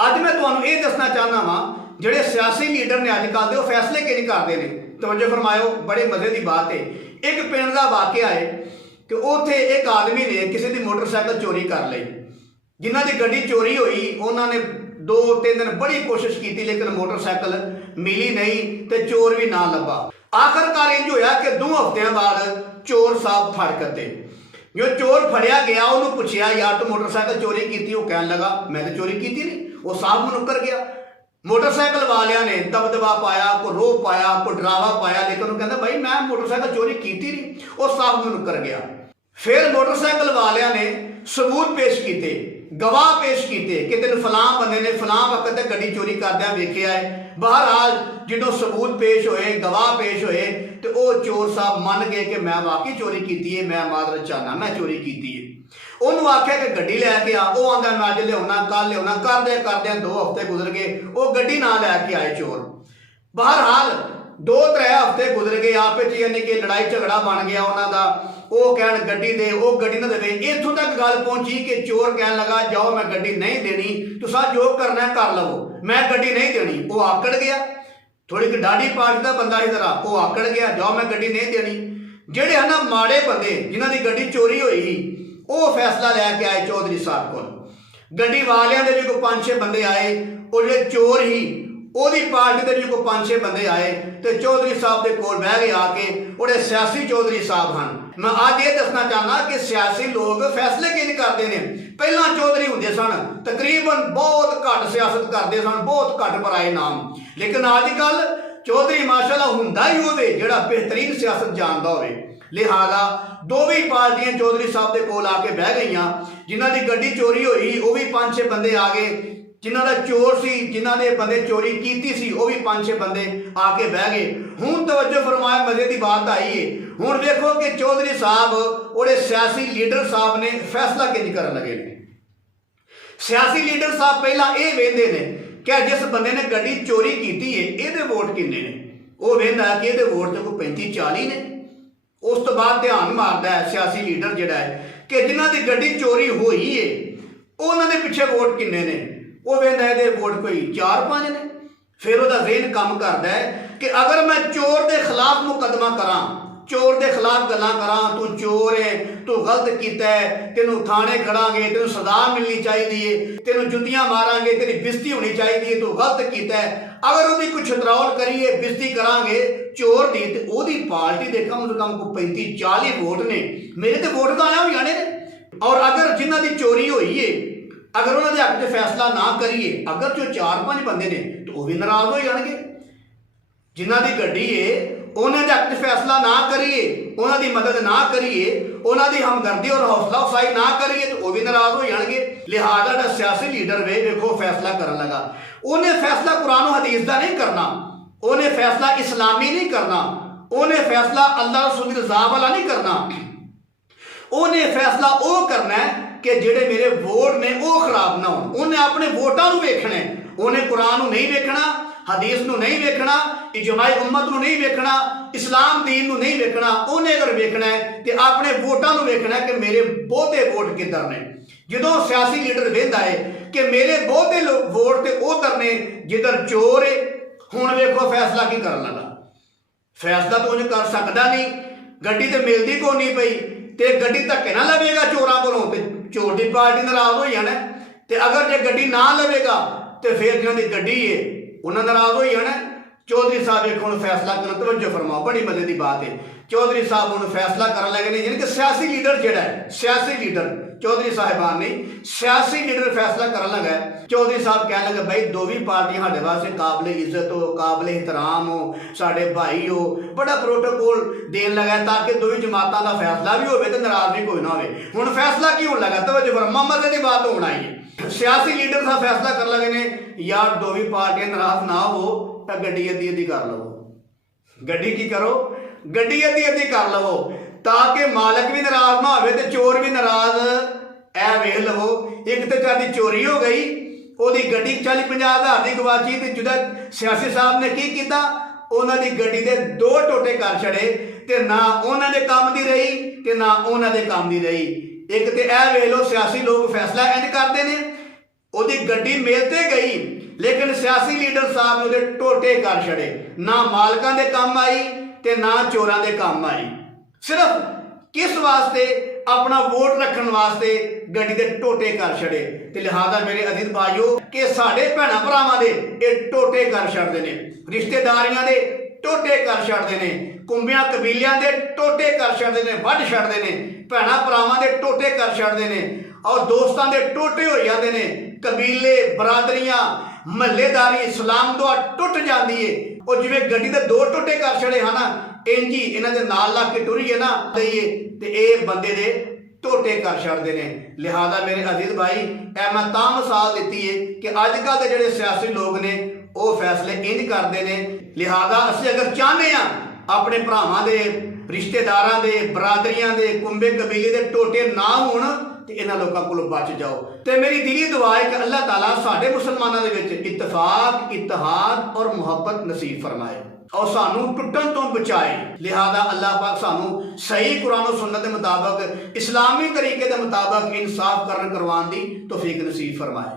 ਅੱਜ मैं तुहानू ये दसना चाहना वा ਜਿਹੜੇ सियासी लीडर ने अजकल के फैसले कि करते हैं। तवज्जो फरमायो, बड़े मजे की बात है। एक पिंड का वाकया है कि उत्थे एक आदमी ने किसी की मोटरसाइकिल चोरी कर ली। जिन्हों की गड्डी चोरी हुई उन्होंने 2-3 दिन बड़ी कोशिश की, लेकिन मोटरसाइकिल मिली नहीं तो चोर भी ना लभा। आखिरकार इंज होया कि 2 हफ्तियां बाद चोर साहब फड़ करते। जो चोर फड़िया गया उन्होंने पूछा, यार तू मोटरसाइकिल चोरी की? वो कहने लगा मैं तो चोरी की नहीं। वो साहब मुनकर गया। मोटरसाइकिल वालिया ने दबदबा पाया, कोई रोह पाया, कोई डरावा पाया, लेकिन वो कहता भाई मैं मोटरसाइकिल चोरी की नहीं। वो साहब मुनकर गया। फिर मोटरसाइकिल वालिया ने सबूत पेश किए, गवाह पेश किए कि तेन फलां बंदे ने फलां वक्त तक गड्डी चोरी करदे वेखिया है। बहरहाल जो सबूत पेश होए, गवाह पेश होए, तो वह चोर साहब मन गए कि मैं वाकई चोरी की है, मैं मादरत चाहना मैं चोरी की है। उन्होंने आख्या कि गड्डी लैके आ। वो आंदा मैं अज लिया कल लिया, करदे 2 हफ्ते गुजर गए, वो गड्डी ना लैके आए चोर। बहरहाल 2-3 हफ्ते गुजर गए, आपस यानी कि लड़ाई झगड़ा बन गया उन्होंने। वो कहन गड्डी दे, वो गड्डी ना देवे। इत्थों तक गल पहुंची कि चोर कहन लगा जाओ मैं गड्डी नहीं देनी, तुसा जो करना है कर लवो, मैं गड्डी नहीं देनी। वो आकड़ गया। थोड़ी डाढ़ी पार्टी का बंदा इधर आ, वो आकड़ गया जाओ मैं गड्डी नहीं देनी। जेडे है ना माड़े बंदे जिन्हों की गड्डी चोरी हुई वो फैसला लैके आए चौधरी साहब को। गड्डी वालियां दे भी कोई 5-6 बंदे आए, और जो चोर ही ओदी पार्टी के भी कोई 5-6 बंदे आए, तो चौधरी साहब के कोल बह गए आके। और सियासी चौधरी साहब हैं। मैं अज ये दसना चाहना कि सियासी लोग फैसले कि करते हैं। पहला चौधरी होंगे सन, तकरीबन बहुत घट सियासत करते सन, बहुत घट पराए नाम। लेकिन अजकल चौधरी माशाअल्लाह हुंदा ही होवे जिहड़ा बेहतरीन सियासत जानता होवे। लिहाजा दोवें पार्टियां चौधरी साहब के कोल आके बह गई। जिन्हों की गड्डी चोरी हुई वो भी 5-6 बंदे आ गए, जिन्हों का चोर सी जिन्हों ने बंदे चोरी की सी वो भी 5-6 बंदे आके बह गए। हुण तवज्जो फरमाया, मजे की बात आई है। हुण देखो कि चौधरी साहब और सियासी लीडर साहब ने फैसला किंज करन लगे। सियासी लीडर साहब पहला ये वेंदे ने कि जिस बंदे ने गड्डी चोरी की है ये वोट किन्ने ने। वो वेंदा कि ये वोट तो कोई 35-40 ने। उस तो बाद ध्यान मारता है सियासी लीडर जिहड़ा है कि जिन्हों की गड्डी चोरी हुई है उन्होंने पिछे वोट किन्ने ने। वो वेंदा ये वोट कोई 4-5 ने। फिर वह ज़हन काम करता है कि अगर मैं चोर के खिलाफ मुकदमा करा, चोर के खिलाफ गल्लां करा, तू चोर है, तू गलत किया है, तेनों थाने खड़ांगे, तेनों सजा मिलनी चाहिए, तेनों जुत्तियां मारांगे, तेरी बिस्ती होनी चाहिए, तू गलत किया है। अगर वो कुछ छतरौल करिए, बिस्ती करांगे चोर की, तो वो पार्टी के कम से कम को 35-40 वोट ने। मेरे तो वोट तो आया हो जाने ने। और अगर जिन्हों की चोरी हुई है अगर उन्होंने हक से फैसला ना करिए, अगर जो 4-5 बंदे ने तो वह भी नाराज हो जाएंगे। जिन्हों की गड्डी है उन्होंने हक से फैसला ना करिए, उन्होंने मदद ना करिए, उन्होंने हमदर्दी और हौसला अफजाई ना करिए तो वह भी नाराज हो जाएंगे। लिहाजा जो सियासी लीडर वे देखो फैसला कर लगा। उन्हें फैसला कुरान और हदीस का नहीं करना, उन्हें फैसला इस्लामी नहीं करना, उन्हें फैसला अल्लाह रसूल की रज़ा वाला नहीं करना। उन्हें फैसला वो करना है कि जेडे मेरे वोट ने वो खराब ना हो। उन्हें अपने वोटां नूं वेखना है, उन्हें कुरान नूं नहीं वेखना, हदीस नूं नहीं वेखना, इजमाई उम्मत नूं नहीं वेखना, इस्लाम दीन नूं नहीं वेखना। उन्हें अगर वेखना है तो अपने वोटां नूं वेखना है कि मेरे बहुते वोट किधर ने। जो सियासी लीडर वेंदा है कि मेरे बहुते वोट तो उधर ने जिधर चोर है। हुण वेखो फैसला की कर लगा। फैसला तो उन्हें कर सकता नहीं, गड्डी तो मिलती को नहीं पई, तो गड्डी धक्के ना लवेगा चोरां कोलों तो चोर की पार्टी नाराज हो जाना। तो अगर जो गड्डी ना लवेगा तो फिर जिन्होंने गड्डी है उन्हें नाराज हो जाना। चौधरी साहब एक हूँ फैसला कर, तवज्जो फरमाओ, बड़ी मजे की बात है। चौधरी साहब हूँ फैसला कर लगे ने, यानी कि सियासी लीडर जोड़ा है, सियासी लीडर चौधरी साहिबान नहीं, सियासी लीडर फैसला कर लगा। चौधरी साहब कह लगे भाई दोवी पार्टियां साढ़े वास्ते काबिल इज्जत हो, काबिल एहतराम हो, साढ़े भाई हो, बड़ा प्रोटोकॉल देन लगा ताकि दोवी जमातों का फैसला भी हो तो नाराज भी कोई ना हो। हुण फैसला की होने लगा, तवज्जो फरमाओ, मजे की बात होना है। सियासी लीडर का फैसला कर लगे ने यार दोवी पार्टियां नाराज ना हो तो गड्डी अद्धी कर लवो। गड्डी की करो, गड्डी अद्धी कर लवो ताकि मालक भी नाराज ना हो तो चोर भी नाराज ऐ वेख लवो। एक तो चादी चोरी हो गई, ओदी गड्डी 40-50 हज़ार की गवाची, तो जुदा सियासी साहब ने की किया, उन्होंने गड्डी के 2 टोटे कर छड़े, तो ना उन्होंने काम की रही तो ना उन्होंने काम की रही। एक तो यह वेख लो सियासी लोग फैसला इंज करते हैं ਉਹਦੀ ਗੱਡੀ ਮੇਲ ਤੇ ਗਈ, ਲੇਕਿਨ ਸਿਆਸੀ ਲੀਡਰ ਸਾਹਿਬ ਨੇ ਉਹਦੇ ਟੋਟੇ ਕਰ ਛੜੇ। ਨਾ ਮਾਲਕਾਂ ਦੇ ਕੰਮ ਆਈ ਤੇ ਨਾ ਚੋਰਾਂ ਦੇ ਕੰਮ ਆਈ। ਸਿਰਫ ਕਿਸ ਵਾਸਤੇ? ਆਪਣਾ ਵੋਟ ਰੱਖਣ ਵਾਸਤੇ ਗੱਡੀ ਦੇ ਟੋਟੇ ਕਰ ਛੜੇ। ਤੇ ਲਿਹਾਜ਼ਾ ਮੇਰੇ ਅਜ਼ੀਜ਼ ਭਾਈਓ, ਕਿ ਸਾਡੇ ਭੈਣਾਂ ਭਰਾਵਾਂ ਦੇ ਇਹ ਟੋਟੇ ਕਰ ਛੱਡਦੇ ਨੇ, ਰਿਸ਼ਤੇਦਾਰੀਆਂ ਦੇ ਟੋਟੇ ਕਰ ਛੱਡਦੇ ਨੇ, ਕੁੰਬਿਆਂ ਕਬੀਲਿਆਂ ਦੇ ਟੋਟੇ ਕਰ ਛੱਡਦੇ ਨੇ, ਵੱਢ ਛੱਡਦੇ ਨੇ, ਭੈਣਾਂ ਭਰਾਵਾਂ ਦੇ ਟੋਟੇ ਕਰ ਛੱਡਦੇ ਨੇ, ਔਰ ਦੋਸਤਾਂ ਦੇ ਟੋਟੇ ਹੋ ਜਾਂਦੇ ਨੇ। ਕਬੀਲੇ, ਬਰਾਦਰੀਆਂ, ਮਹੱਲੇਦਾਰੀ, ਇਸਲਾਮ ਦੁਆ ਟੁੱਟ ਜਾਂਦੀ ਏ। ਉਹ ਜਿਵੇਂ ਗੱਡੀ ਦੇ ਦੋ ਟੋਟੇ ਕਰ ਛੜੇ ਹਨ, ਇੰਜ ਹੀ ਇਹਨਾਂ ਦੇ ਨਾਲ ਲੱਗ ਕੇ ਟੁਰੀਏ ਨਾ ਦਈਏ ਤੇ ਇਹ ਬੰਦੇ ਦੇ ਟੋਟੇ ਕਰ ਛੱਡਦੇ ਨੇ। ਲਿਹਾਜ਼ਾ ਮੇਰੇ ਅਜ਼ੀਜ਼ ਭਾਈ, ਇਹ ਮੈਂ ਤਾਂ ਮਿਸਾਲ ਦਿੱਤੀ ਏ ਕਿ ਅੱਜ ਕੱਲ੍ਹ ਦੇ ਜਿਹੜੇ ਸਿਆਸੀ ਲੋਕ ਨੇ ਉਹ ਫੈਸਲੇ ਇੰਜ ਕਰਦੇ ਨੇ। ਲਿਹਾਜ਼ਾ ਅਸੀਂ ਅਗਰ ਚਾਹੁੰਦੇ ਹਾਂ ਆਪਣੇ ਭਰਾਵਾਂ ਦੇ, ਰਿਸ਼ਤੇਦਾਰਾਂ ਦੇ, ਬਰਾਦਰੀਆਂ ਦੇ, ਕੁੰਬੇ ਕਬੀਲੇ ਦੇ ਟੋਟੇ ਨਾ ਹੋਣ ਤੇ ਇਹਨਾਂ ਲੋਕਾਂ ਕੋਲੋਂ ਬਚ ਜਾਓ। ਤੇ ਮੇਰੀ ਦਿਲੀ ਦੁਆ ਹੈ ਕਿ ਅੱਲਾਹ ਤਾਲਾ ਸਾਡੇ ਮੁਸਲਮਾਨਾਂ ਦੇ ਵਿੱਚ ਇਤਫਾਕ, ਇਤਿਹਾਦ ਔਰ ਮੁਹੱਬਤ ਨਸੀਬ ਫਰਮਾਏ ਔਰ ਸਾਨੂੰ ਟੁੱਟਣ ਤੋਂ ਬਚਾਏ। ਲਿਹਾਜ਼ਾ ਅੱਲਾਹ ਪਾਕ ਸਾਨੂੰ ਸਹੀ ਕੁਰਾਨ और सुन्नत के मुताबिक, इस्लामी तरीके के मुताबिक इंसाफ करवाने की तौफीक नसीब फरमाए।